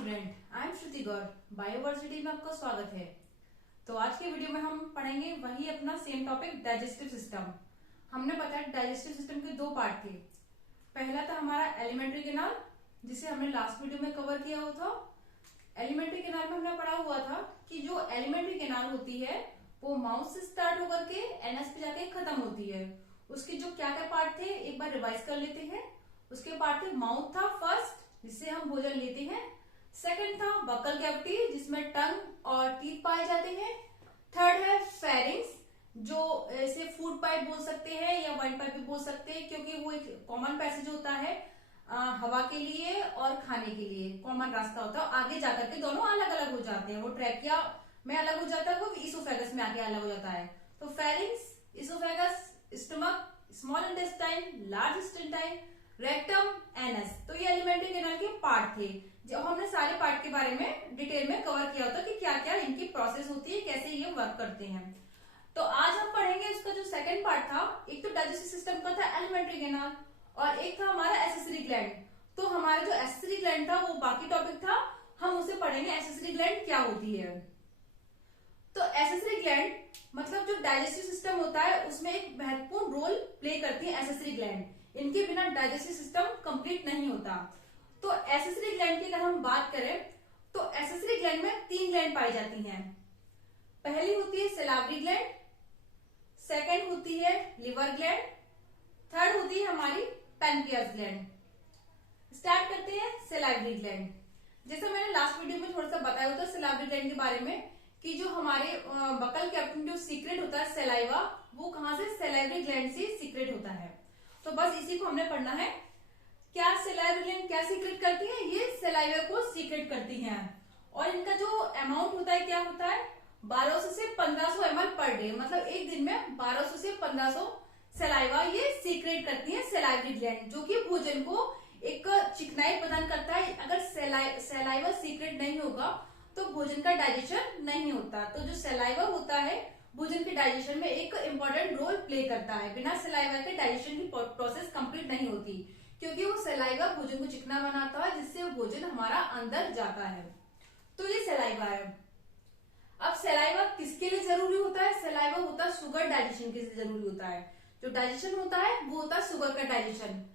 Student, I am Shruti Gaur. Bioversity में आपका स्वागत है। तो आज के वीडियो में हम पढ़ेंगे वही अपना सेम टॉपिक डाइजेस्टिव सिस्टम। हमने बताया डाइजेस्टिव सिस्टम के दो पार्ट थे। पहला था हमारा एलिमेंट्री कैनाल, जिसे हमने लास्ट वीडियो में कवर किया हुआ था। एलिमेंट्री कैनाल में हमने पढ़ा हुआ था कि जो एलिमेंट्री कैनाल होती है वो माउथ से स्टार्ट होकर के एनएस पे जाके खत्म होती है। उसके जो क्या क्या पार्ट थे एक बार रिवाइज कर लेते हैं। उसके पार्ट थे, माउथ था फर्स्ट, जिससे हम भोजन लेते हैं। सेकंड था बकल कैविटी, जिसमें टंग और टीथ पाए जाते हैं। थर्ड है फेरिंग्स, जो ऐसे फूड पाइप बोल सकते हैं या वाइन पाइप भी बोल सकते हैं, क्योंकि वो एक कॉमन पैसेज होता है हवा के लिए और खाने के लिए कॉमन रास्ता होता है। आगे जाकर के दोनों अलग अलग हो जाते हैं। वो ट्रैकिया में अलग हो जाता है, वो इसोफेगस में आगे अलग हो जाता है। तो pharynx, oesophagus, stomach, small intestine, large intestine, rectum, anus. तो ये एलिमेंट्री कैनाल के पार्ट थे। जब हमने सारे पार्ट के बारे में डिटेल में कवर किया होता कि क्या क्या इनकी प्रोसेस होती है, कैसे ये वर्क करते हैं। तो आज हम पढ़ेंगे उसका जो सेकंड पार्ट था। एक तो डाइजेस्टिव सिस्टम का था एलिमेंट्री कैनाल और एक था हमारा एसेसरी ग्लैंड। तो हमारा जो एसेसरी ग्लैंड था वो बाकी टॉपिक था, हम उसे पढ़ेंगे एसेसरी ग्लैंड क्या होती है। तो एसेसरी ग्लैंड मतलब जो डाइजेस्टिव सिस्टम होता है उसमें एक महत्वपूर्ण रोल प्ले करती है एसेसरी ग्लैंड। इनके बिना डाइजेस्टिव सिस्टम कंप्लीट नहीं होता। तो एसेसरी ग्लैंड की अगर हम बात करें तो एसेसरी ग्लैंड में 3 ग्लैंड पाई जाती हैं। पहली होती है सैलावरी ग्लैंड, सेकंड होती है लिवर ग्लैंड, थर्ड होती है हमारी पैनक्रियास ग्लैंड। स्टार्ट करते हैं सैलावरी ग्लैंड। जैसा मैंने लास्ट वीडियो में थोड़ा सा बताया होता है सैलावरी ग्लैंड के बारे में कि जो हमारे बकल कैविटी जो सीक्रेट होता है सलाइवा, वो कहां से, सैलावरी ग्लैंड से सीक्रेट होता है। तो बस इसी को हमने पढ़ना है। क्या सैलावरी ग्लैंड क्या सीक्रेट करती है, ये सलाइवा को सीक्रेट करती हैं। और इनका जो अमाउंट होता है क्या होता है, 1200 से 1500 ml पर डे। मतलब एक दिन में 1200 से 1500 सलाइवा ये सीक्रेट करती है सैलावरी ग्लैंड, जो कि भोजन को एक चिकनाई प्रदान करता है। अगर सलाइवा सीक्रेट नहीं होगा तो भोजन का डाइजेशन नहीं होता। तो जो सलाइवा होता है भोजन के डाइजेशन में एक इम्पोर्टेंट रोल प्ले करता है। बिना सलाइवा के डाइजेशन की प्रोसेस कंप्लीट नहीं होती, क्योंकि वो सलाइवा भोजन को चिकना बनाता है, जिससे वो भोजन हमारा अंदर जाता है। तो ये सलाइवा है। अब सलाइवा किसके लिए जरूरी होता है, सलाइवा होता है शुगर डाइजेशन के लिए जरूरी होता है। जो डाइजेशन होता है वो होता है शुगर का डाइजेशन।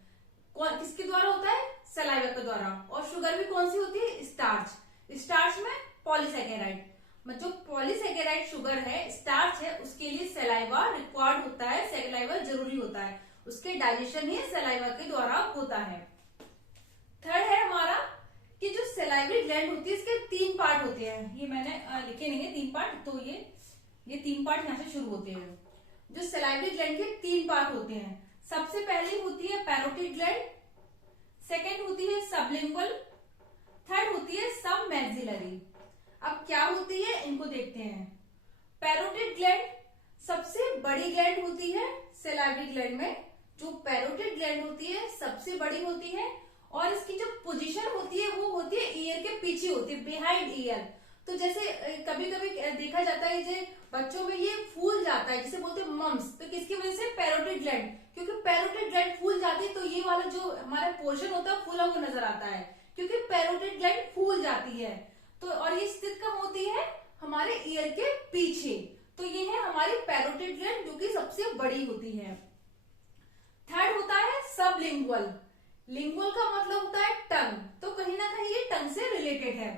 किसके द्वारा होता है, सलाइवा के द्वारा। और शुगर भी कौन सी होती है, स्टार्च। स्टार्च में पॉलीसैकेराइड, जो पॉलीसैकेराइड शुगर है, स्टार्च है, उसके लिए सलाइवा रिक्वायर्ड होता है, सलाइवा जरूरी होता है। उसके डाइजेशन ही सलाइवा के द्वारा होता है। थर्ड है हमारा कि जो सलाइवरी ग्लैंड होती है इसके 3 पार्ट होते हैं। ये मैंने लिखे नहीं है 3 पार्ट, तो ये 3 पार्ट यहाँ से शुरू होते हैं। जो सलाइवरी ग्लैंड के 3 पार्ट होते हैं। सबसे पहली होती है पैरोटिड ग्लैंड, सेकेंड होती है सबलिंगुअल, थर्ड होती है सब मैक्सिलरी। अब क्या होती है इनको देखते हैं। पैरोटिड ग्लैंड सबसे बड़ी ग्लैंड होती है सलाइवरी ग्लैंड में। जो पैरोटिड ग्लैंड होती है सबसे बड़ी होती है और इसकी जो पोजीशन होती है वो होती है ईयर के पीछे होती है, बिहाइंड ईयर। तो जैसे कभी कभी देखा जाता है जो बच्चों में ये फूल जाता है, जिसे बोलते हैं मम्स। तो किसकी वजह से, पैरोटिड ग्लैंड। क्योंकि पैरोटिड ग्लैंड फूल जाती है तो ये वाला जो हमारा पोर्शन होता है फूला हुआ नजर आता है, क्योंकि पैरोटिड ग्लैंड फूल जाती है। तो और ये स्थित कहाँ होती है, हमारे ईयर के पीछे। तो ये है हमारी पैरोटिड ग्लैंड, जो कि सबसे बड़ी होती है। थर्ड होता है सबलिंगुअल। लिंगुअल का मतलब होता है टंग, तो कहीं ना कहीं ये टंग से रिलेटेड है।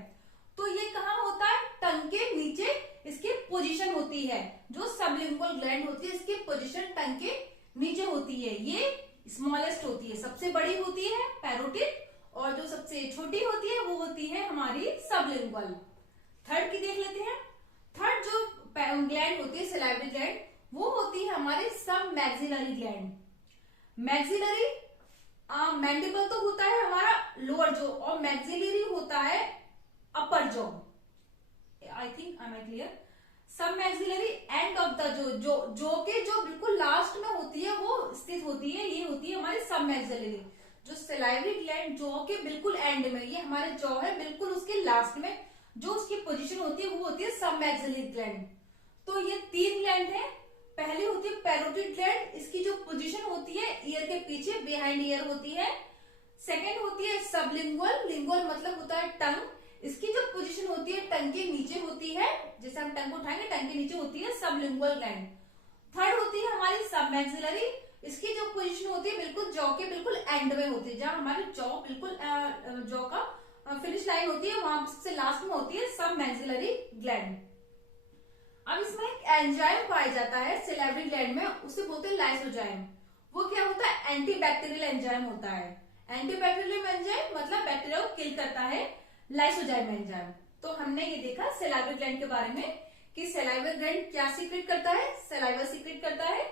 तो ये कहाँ होता है, टंग के नीचे इसकी पोजीशन होती है। जो सबलिंगुअल ग्लैंड होती है इसकी पोजीशन टंग के नीचे होती है। ये स्मॉलेस्ट होती है, सबसे बड़ी होती है पैरोटिड, और जो सबसे छोटी होती है वो होती है हमारी सबलिंगुअल। थर्ड की देख लेते हैं। थर्ड जो ग्लैंड होती है सलाइवरी ग्लैंड, वो होती है हमारे सब मैक्सिलरी ग्लैंड। मैक्सिलरी मैंडिबल तो होता है हमारा लोअर जो, और मैक्सिलरी होता है अपर jaw. I think I am clear. सब मैक्सिलरी एंड ऑफ द जो के जो बिल्कुल लास्ट में होती है वो स्थित होती है, ये होती है हमारी सब मैक्सिलरी। जो सलाइवरी ग्लैंड जॉ के बिल्कुल एंड में, ये हमारे जॉ है बिल्कुल उसके लास्ट में, जो उसकी पोजीशन होती है वो होती है सब मैक्सिलरी ग्लैंड। तो ये 3 ग्लैंड है। पहली होती है पैरोटिड ग्लैंड, इसकी जो पोजीशन होती है ईयर के पीछे, बिहाइंड ईयर होती है। सेकेंड होती है सबलिंगुअल, लिंगुअल मतलब होता है टंग, इसकी जो पोजीशन होती है टंग के नीचे होती है, जैसे हम टंग को उठाएंगे टंग के नीचे होती है सबलिंगुअल ग्लैंड। थर्ड होती है हमारी सब मैक्सिलरी, इसकी जो पोजीशन होती है बिल्कुल जॉ के बिल्कुल एंड में होती है, जहां हमारे जॉ बिल्कुल जॉ का फिनिश लाइन होती है वहां सबसे लास्ट में होती है सब मैक्सिलरी ग्लैंड। अब इसमें एक एंजाइम पाया जाता है सिलेवरी ग्लैंड में, उसे बोलते हैं लाइसोजाइम। वो क्या होता है, एंटीबैक्टीरियल एंजाइम होता है। एंटीबैक्टीरियल एंजाइम मतलब बैक्टीरिया को किल करता है, लाइसोजाइम एंजाइम। तो हमने ये देखा सलाइवरी ग्लैंड के बारे में कि सलाइवरी ग्लैंड क्या सीक्रेट करता है, सलाइवा सीक्रेट करता है।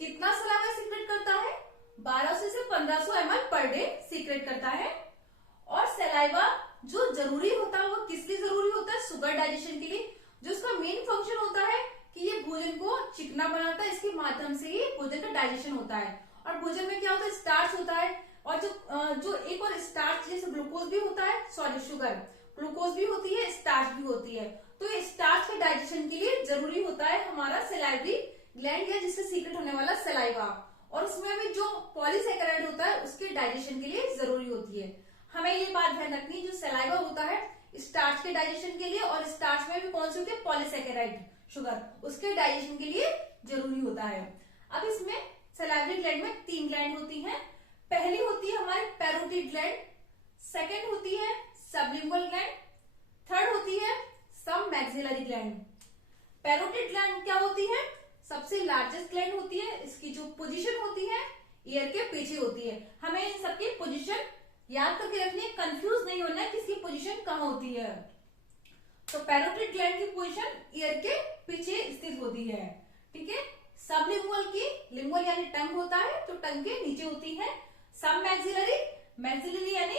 कितना सलाइवा सीक्रेट करता है, 1200 से 1500 ml पर डे सीक्रेट करता है। और सलाइवा जो जरूरी होता है वो किस लिए जरूरी होता है, शुगर डाइजेशन के लिए। जो उसका मेन फंक्शन होता है कि ये भोजन को चिकना बनाता है, इसके माध्यम से ही भोजन का डाइजेशन होता है। और भोजन में क्या होता है, स्टार्च होता है। और जो एक और स्टार्च जैसे ग्लूकोज भी होता है, सॉरी शुगर, ग्लूकोज भी होती है, स्टार्च भी होती है। तो ये स्टार्च के डाइजेशन के लिए जरूरी होता है हमारा सलाइवरी ग्लैंड या जिससे सीक्रेट होने वाला सलाइवा। और उसमें भी जो पॉलीसैकेराइड होता है उसके डाइजेशन के लिए जरूरी होती है। हमें ये बात ध्यान रखनी है, जो सलाइवा होता है स्टार्च के डाइजेशन के लिए, और स्टार्च में भी कौन सी होती है, पॉलीसैकेराइड शुगर, उसके डाइजेशन के लिए जरूरी होता है। अब इसमें सलाइवरी ग्लैंड में 3 ग्लैंड होती हैं। पहली होती है हमारी पैरोटिड ग्लैंड, सेकंड होती है सबलिंगुअल ग्लैंड, थर्ड होती है सब मैक्सिलरी ग्लैंड। पैरोटिड ग्लैंड क्या होती है, सबसे लार्जेस्ट ग्लैंड होती है। इसकी जो पोजीशन होती है ईयर के पीछे होती है। हमें इन सबकी पोजीशन याद करके रखनी है, कंफ्यूज नहीं होना है किसकी पोजीशन कहाँ होती है। तो पैरोटिड ग्लैंड की पोजीशन ईयर के पीछे स्थित होती है, ठीक है। सबलिंगुअल की, लिंगुअल यानी टंग होता है तो टंग के नीचे होती है। सब मैक्सिलरी, मैक्सिलरी यानी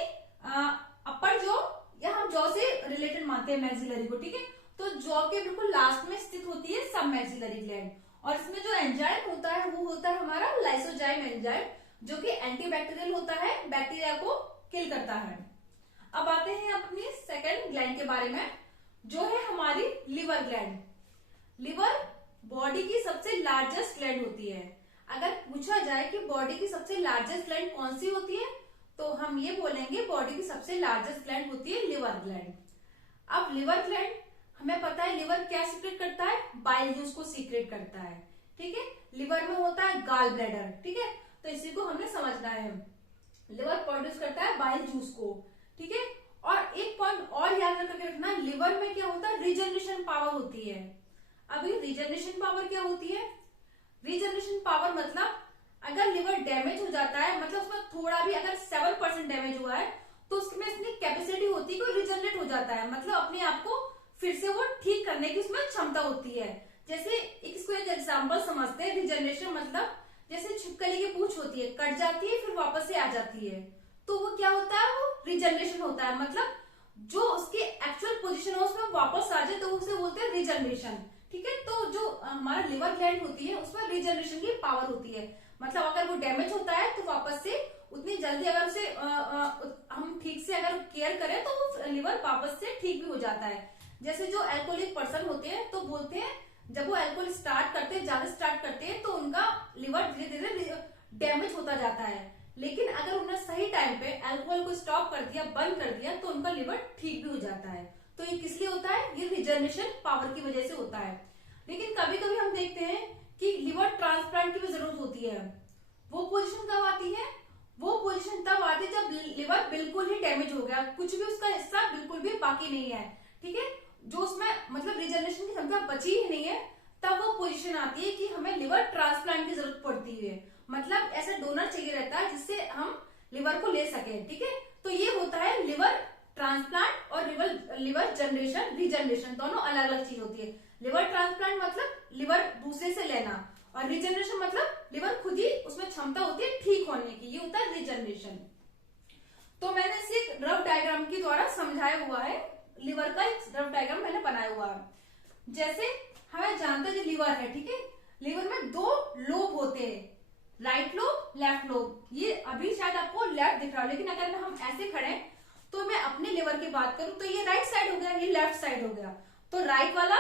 अपर जॉ, या हम जॉ से रिलेटेड मानते हैं मैक्सिलरी को, ठीक है। तो जॉ के बिल्कुल लास्ट में स्थित होती है सब मैक्सिलरी ग्लैंड। और इसमें जो एंजाइम होता है वो होता है हमारा लाइसोजाइम एंजाइम, जो कि एंटीबैक्टीरियल होता है, बैक्टीरिया को किल करता है। अब आते हैं अपनी सेकंड ग्लैंड के बारे में, जो है हमारी लिवर ग्लैंड। लिवर बॉडी की सबसे लार्जेस्ट ग्लैंड होती है। अगर पूछा जाए कि बॉडी की सबसे लार्जेस्ट ग्लैंड कौन सी होती है, तो हम ये बोलेंगे बॉडी की सबसे लार्जेस्ट ग्लैंड होती है लिवर ग्लैंड। अब लिवर ग्लैंड हमें पता है लिवर क्या सीक्रेट करता है, बाइल जूस को सीक्रेट करता है, ठीक है। लिवर में होता है गाल ब्लैडर, ठीक है। तो इसी को हमने समझना है, लिवर प्रोड्यूस करता है बाइल जूस को, ठीक है। और एक पॉइंट और याद करके रखना, लिवर में क्या होता है, रीजनरेशन पावर होती है। अभी रीजनरेशन पावर क्या होती है, रीजनरेशन पावर मतलब अगर लिवर डैमेज हो जाता है, मतलब उसमें थोड़ा भी अगर 7% डैमेज हुआ है, तो उसमें इतनी कैपेसिटी होती है कि रिजनरेट हो जाता है, मतलब अपने आप को फिर से वो ठीक करने की उसमें क्षमता होती है। जैसे इसको एक एग्जाम्पल समझते हैं, रिजनरेशन मतलब जैसे छिपकली की पूंछ होती है, कट जाती है फिर वापस से आ जाती है, तो वो क्या होता है, वो रिजनरेशन होता है। मतलब जो उसकी एक्चुअल पोजीशन है उसमें वापस आ जाए तो उसे बोलते हैं रिजनरेशन, ठीक है। तो जो हमारा लिवर ग्लैंड होती है उसमें रिजनरेशन की पावर होती है, मतलब अगर वो डैमेज होता है तो वापस से उतनी जल्दी अगर उसे हम ठीक से अगर केयर करें तो वो लिवर वापस से ठीक भी हो जाता है। जैसे जो अल्कोहलिक पर्सन होते हैं तो बोलते हैं जब वो अल्कोहल स्टार्ट करते हैं, ज्यादा स्टार्ट करते हैं तो उनका लिवर धीरे धीरे डैमेज होता जाता है, लेकिन अगर उन्होंने सही टाइम पे अल्कोहल को स्टॉप कर दिया, बंद कर दिया, तो उनका लिवर ठीक भी हो जाता है। तो ये किस लिए होता है, ये रिजनरेशन पावर की वजह से होता है। लेकिन कभी कभी हम देखते हैं कि लिवर ट्रांसप्लांट की भी जरूरत होती है। वो पोजीशन कब आती है, वो पोजीशन तब आती है जब लिवर बिल्कुल ही डैमेज हो गया, कुछ भी उसका हिस्सा बिल्कुल भी बाकी नहीं है, ठीक है, जो उसमें मतलब रिजनरेशन की क्षमता बची ही नहीं है, तब वो पोजीशन आती है कि हमें लिवर ट्रांसप्लांट की जरूरत पड़ती है। मतलब ऐसा डोनर चाहिए रहता है जिससे हम लिवर को ले सके, ठीक है। तो ये होता है लिवर ट्रांसप्लांट और लिवर जनरेशन, रीजनरेशन, दोनों अलग अलग चीज होती है। लिवर ट्रांसप्लांट मतलब लिवर दूसरे से लेना, और रीजनरेशन मतलब लिवर खुद ही उसमें क्षमता होती है ठीक होने की, ये होता है रीजनरेशन। तो मैंने इसे एक रफ डायग्राम के द्वारा समझाया हुआ है, लिवर का एक रफ डायग्राम मैंने बनाया हुआ है। जैसे हमें जानते हैं लिवर है, ठीक है, लिवर में 2 लोब होते हैं, राइट लोब, लेफ्ट लोब। ये अभी शायद आपको लेफ्ट दिख रहा है, लेकिन अगर हम ऐसे खड़े तो मैं अपने लिवर की बात करूं तो ये राइट साइड हो गया, ये लेफ्ट साइड हो गया। तो राइट वाला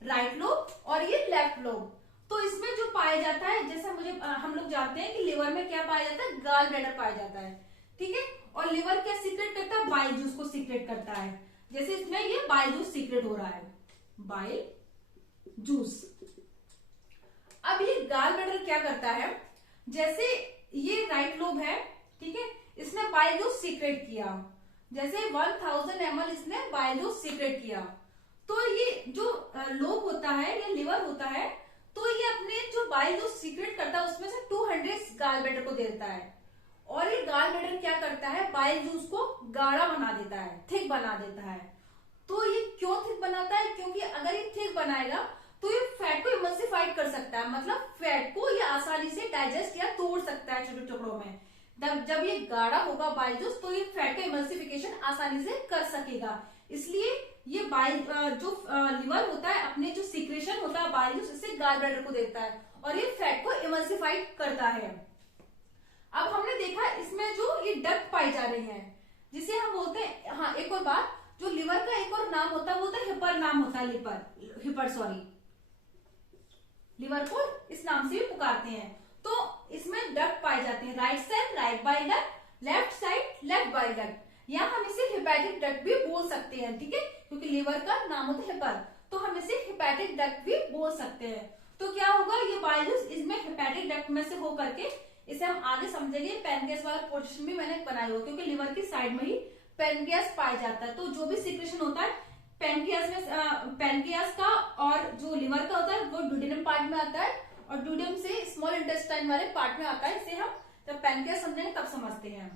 राइट लोब और ये लेफ्ट लोब। तो इसमें जो पाया जाता है, जैसा हम लोग जानते हैं कि लिवर में क्या पाया जाता है, गाल ब्लैडर पाया जाता है, ठीक है। और लिवर क्या सीक्रेट करता है, बाइल जूस को सीक्रेट करता है। जैसे इसमें ये बाइल जूस सीक्रेट हो रहा है, बाइल जूस। अब ये गाल ब्लैडर क्या करता है, जैसे ये राइट लोब है, ठीक है, इसने बाइल जूस सीक्रेट किया, जैसे 1000 ml इसने बाइल जूस सीक्रेट किया, तो ये जो लोब होता है, ये लिवर होता है, तो ये अपने जो बाइल जूस सीक्रेट करता है उसमें से 200 गाल ब्लैडर को दे देता है। और ये गाल ब्लैडर क्या करता है, बाइल जूस को गाढ़ा बना देता है, थिक बना देता है। तो ये क्यों थिक बनाता है, क्योंकि अगर ये थिक बनाएगा तो ये फैट को इमल्सिफाइड कर सकता है, मतलब फैट को ये आसानी से डाइजेस्ट या तोड़ सकता है छोटे टुकड़ों में। जब ये गाढ़ा होगा बाइल जूस तो ये फैट का इमल्सिफिकेशन आसानी से कर सकेगा। इसलिए ये बाइल जो लिवर होता है अपने जो सीक्रेशन होता है बाइल जूस इससे गाल ब्लैडर को देता है और ये फैट को इमल्सिफाइड करता है। अब हमने देखा इसमें जो ये डक्ट पाई जा रही है जिसे हम बोलते हैं, हाँ एक और बात, जो लिवर का एक और नाम होता है वो होता है हिपर, नाम होता है लिवर को इस नाम से भी पुकारते हैं। तो इसमें डक्ट पाए जाते हैं, right side right bile duct, left side left bile duct, या हम इसे हेपेटिक डक्ट भी बोल सकते हैं, ठीक है, क्योंकि लिवर का नाम होता है हिपर, तो हम इसे हेपेटिक डक्ट भी बोल सकते हैं। तो क्या होगा, ये बाइल जूस इसमें हेपेटिक डक्ट में से हो करके इसे हम आगे समझेंगे। पैनक्रियास वाला पोजीशन भी मैंने बनाया हुआ क्योंकि लिवर की साइड में ही पैनक्रियास पाया जाता है। तो जो भी सीक्रेशन होता है पैनक्रियास में, पैनक्रियास का और जो लिवर का होता है वो ड्यूडेनम पार्ट में आता है और ड्यूडेनम से स्मॉल इंटेस्टाइन वाले पार्ट में आता है। इसे हम जब पैनक्रियास समझेंगे तब समझते हैं।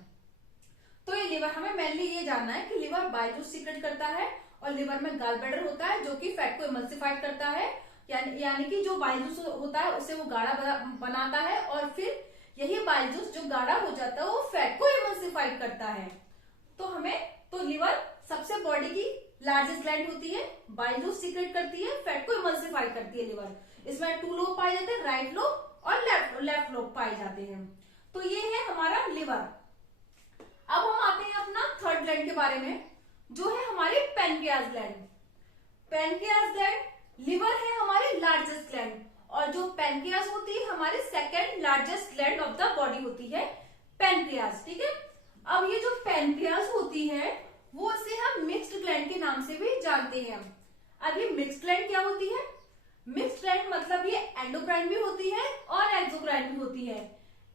तो ये लिवर, हमें मेनली ये जानना है कि लिवर बाइल जूस सीक्रेट करता है और लिवर में गाल ब्लैडर होता है जो कि फैट को इमल्सिफाइड करता है, यानी कि जो बाइल जूस होता है उसे वो गाढ़ा बनाता है और फिर यही बाइल जूस जो गाढ़ा हो जाता है वो फैट को इमल्सिफाइड करता है। तो लिवर सबसे बॉडी की लार्जेस्ट ग्लैंड होती है, बाइल जूस सीक्रेट करती है, फैट को इमल्सिफाइड करती है लिवर। इसमें 2 लोब पाए जाते हैं, राइट लोब और लेफ्ट लोब पाए जाते हैं। तो ये है हमारा लिवर। अब हम आते हैं अपना थर्ड ग्लैंड के बारे में जो है हमारी pancreas gland. Pancreas gland, liver है हमारी लार्जेस्ट ग्लैंड और जो पैनक्रियास होती है हमारी second largest gland of the body होती है पैनक्रियास, ठीक है। अब ये जो पैनक्रियास होती है वो इसे हम मिक्स्ड ग्लैंड के नाम से भी जानते हैं। अब ये मिक्स्ड ग्लैंड क्या होती है, मिक्स्ड ग्लैंड मतलब ये एंडोक्राइन भी होती है और एक्सोक्राइन भी होती है।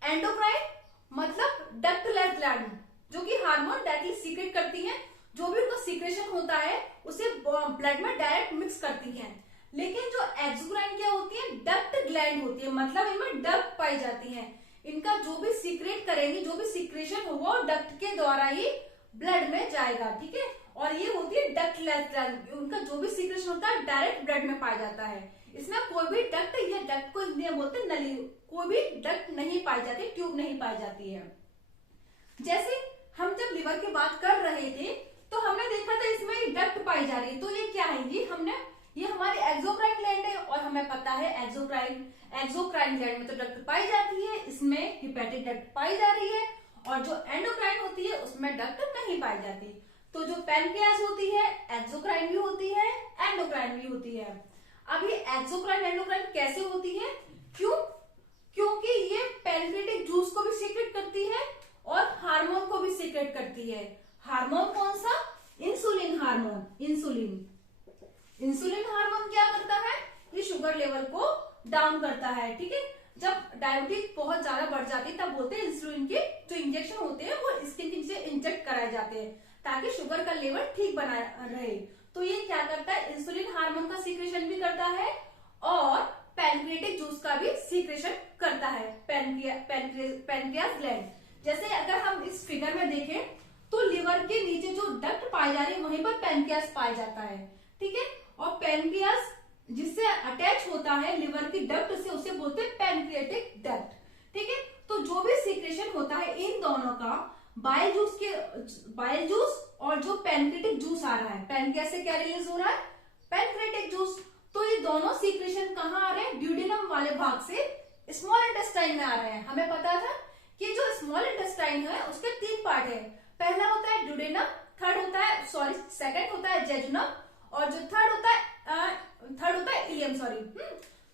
एंडोक्राइन मतलब डक्टलेस ग्लैंड जो कि हार्मोन डायरेक्टली सीक्रेट करती है, जो भी उनका सीक्रेशन होता है उसे ब्लड में डायरेक्ट मिक्स करती है। लेकिन जो एक्सोक्राइन क्या होती है, डक्ट ग्लैंड होती है, मतलब इनमें डक्ट पाई जाती है। इनका जो भी सीक्रेट करेंगे, जो भी सीक्रेशन होगा वो डक्ट के द्वारा ही ब्लड में जाएगा, ठीक है। और ये होती है डक्टलेस ग्लैंड, उनका जो भी सीक्रेशन होता है डायरेक्ट ब्लड में पाया जाता है। इसमें कोई भी डक्ट या डक्ट को इंडिया बोलते हैं नली, कोई भी डक्ट नहीं पाई जाती, ट्यूब नहीं पाई जाती है। जैसे हम जब लिवर की बात कर रहे थे तो हमने देखा था इसमें डक्ट पाई जा रही है, तो ये क्या है, ये हमारी एक्सोक्राइन ग्लैंड है और हमें पता है एक्सोक्राइन ग्लैंड में तो डक्ट पाई जाती है, इसमें हिपेटिक डक्ट पाई जा रही है और जो एंडोक्राइन होती है उसमें डक्ट नहीं पाई जाती। तो जो पैनक्रियास होती है एक्सोक्राइन भी होती है, एंडोक्राइन भी होती है। अब ये एक्सोक्राइन एंडोक्राइन कैसे होती है, क्योंकि ये पैनक्रियाटिक जूस को भी सीक्रेट करती है और हार्मोन को भी सीक्रेट करती है। हार्मोन कौन सा, इंसुलिन हार्मोन। इंसुलिन हार्मोन क्या करता है, ये शुगर लेवल को डाउन करता है, ठीक है। जब डायबिटीज बहुत ज्यादा बढ़ जाती है तब बोलते हैं इंसुलिन के जो इंजेक्शन होते हैं वो स्किन के नीचे इंजेक्ट कराए जाते हैं ताकि शुगर का लेवल ठीक बना रहे। तो ये क्या करता है, इंसुलिन हार्मोन का सीक्रेशन भी करता है और पैनक्रियाटिक जूस का भी सीक्रेशन करता है पैनक्रियास ग्लैंड। जैसे अगर हम इस फिगर में देखें तो लिवर के नीचे जो डक्ट पाई जा रही है वहीं पर पैनक्रियास पाया जाता है, ठीक है। और पैनक्रियास जिससे अटैच होता है लिवर की डक्ट से उसे बोलते हैं पैनक्रियाटिक डक्ट, ठीक है। तो जो भी सीक्रेशन होता है इन दोनों का, बाइल जूस और जो पैनक्रियाटिक जूस आ रहा है, पैनक्रियास से क्या रिलीज हो रहा है, पैनक्रियाटिक जूस। तो ये दोनों सीक्रेशन कहाँ आ रहे हैं, ड्यूडेनम वाले भाग से स्मॉल इंटेस्टाइन में आ रहे हैं। हमें पता था कि जो स्मॉल इंटेस्टाइन है उसके 3 पार्ट है, पहला होता है ड्यूडेनम, सेकंड होता है जेजुनम और जो थर्ड होता है इलियम,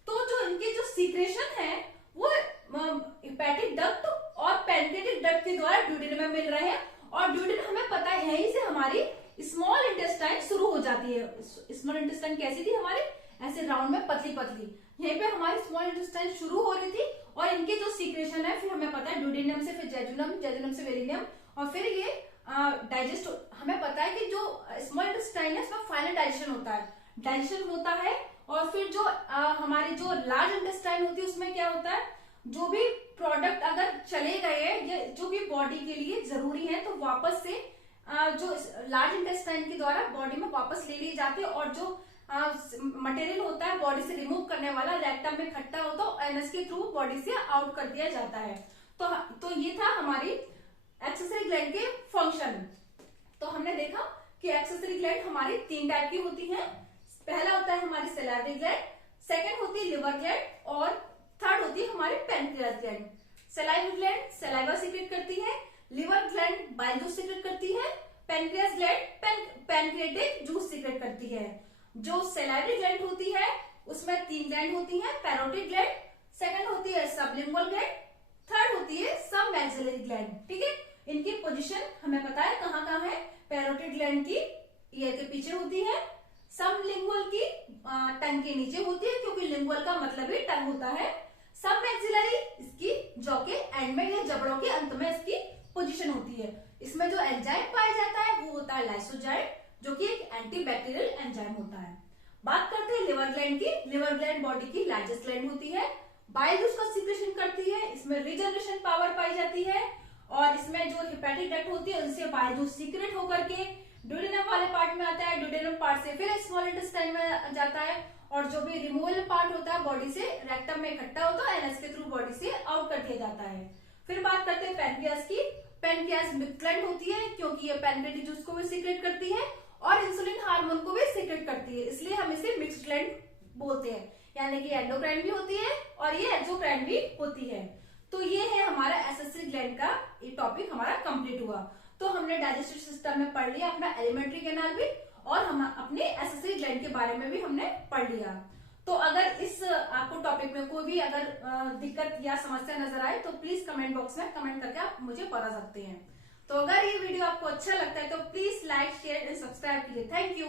तो जो इनके जो सीक्रेशन है वो हेपेटिक डक्ट और पैनक्रियाटिक डक्ट के द्वारा ड्यूडेनम में मिल रहे हैं और ड्यूडेनम हमें पता है यहीं से हमारी स्मॉल इंटेस्टाइन शुरू हो जाती है। स्मॉल इंटेस्टाइन कैसी थी हमारे, ऐसे राउंड में पतली पतली, यहीं पे हमारी स्मॉल इंटेस्टाइन शुरू हो रही थी और इनकी जो सीक्रेशन है फिर हमें पता है ड्यूडेनम से, फिर जेजुनम, जेजुनम से वेरिनियम और फिर ये डाइजेस्ट। हमें पता है कि जो स्मॉल इंटेस्टाइन है उसमें फाइनल डाइजेशन होता है और फिर जो हमारी जो लार्ज इंटेस्टाइन होती है उसमें क्या होता है, जो भी प्रोडक्ट अगर चले गए या जो भी बॉडी के लिए जरूरी है तो वापस से जो लार्ज इंटेस्टाइन के द्वारा बॉडी में वापस ले लिए जाते हैं और जो मटेरियल होता है बॉडी से रिमूव करने वाला रेक्टम में इकट्ठा होता है, एनएस के थ्रू बॉडी से आउट कर दिया जाता है। तो ये था हमारी एक्सेसरी ग्लैंड के फंक्शन। तो हमने देखा कि एक्सेसरी ग्लैंड हमारी 3 टाइप की होती हैं। पहला होता है हमारी सैलिवरी ग्लैंड, सेकंड होती है लिवर ग्लैंड और थर्ड होती है हमारी pancreas gland. Salivary gland saliva secret करती है, liver gland bile juice secrete करती है, pancreas gland pancreatic juice secrete करती है। जो सैलिवरी ग्लैंड होती है उसमें 3 ग्लैंड होती है, पैरोटिड ग्लैंड, सेकंड होती है सबलिंगुअल ग्लैंड, थर्ड होती है सब मैक्सिलरी ग्लैंड। ठीक है, इनकी पोजीशन हमें पता है कहाँ कहाँ है। पैरोटिड ग्लैंड की ईयर के पीछे होती है, सबलिंगुअल की टंग के नीचे होती है क्योंकि लिंगुअल का मतलब ही टंग होता है, सब मैक्सिलरी इसकी जॉ के एंड में या जबड़ों के अंत में इसकी पोजीशन होती है। इसमें जो एंजाइम पाया जाता है वो होता है लाइसोजाइम, जो कि एक एंटीबैक्टीरियल एंजाइम होता है। बात करते हैं लिवर ग्लैंड की। लिवर ग्लैंड बॉडी की लार्जेस्ट ग्लैंड होती है, बाइल जूस का सीक्रेशन करती है, इसमें रीजनरेशन पावर पाई जाती है और इसमें जो हेपेटिक डक्ट होती है उनसे बाइल जूस सीक्रेट होकर के ड्यूडेनम वाले पार्ट में आता है, ड्यूडेनम पार्ट से फिर स्मॉल इंटेस्टाइन में जाता है और जो भी रिमूवल पार्ट होता है बॉडी से रेक्टम में इकट्ठा होता है, एनएस के थ्रू बॉडी से आउट कर दिया जाता है। फिर बात करते हैं पैनक्रियास की। पैनक्रियास मिक्स्ड ग्लैंड होती है क्योंकि ये पैनक्रियाटिक जूस को भी सीक्रेट करती है और इंसुलिन हार्मोन को भी सीक्रेट करती है, इसलिए हम इसे मिक्स्ड ग्लैंड बोलते हैं। यानी कि एंडोक्राइन भी होती है और ये एक्सोक्राइन भी होती है। तो ये है हमारा एक्सेसरी ग्लैंड का ये टॉपिक हमारा कंप्लीट हुआ। तो हमने डाइजेस्टिव सिस्टम में पढ़ लिया अपना एलिमेंट्री कैनाल भी और हम अपने एक्सेसरी ग्लैंड के बारे में भी हमने पढ़ लिया। तो अगर इस आपको टॉपिक में कोई भी अगर दिक्कत या समस्या नजर आए तो प्लीज कमेंट बॉक्स में कमेंट करके आप मुझे बता सकते हैं। तो अगर ये वीडियो आपको अच्छा लगता है तो please like, share and subscribe कीजिए। Thank you.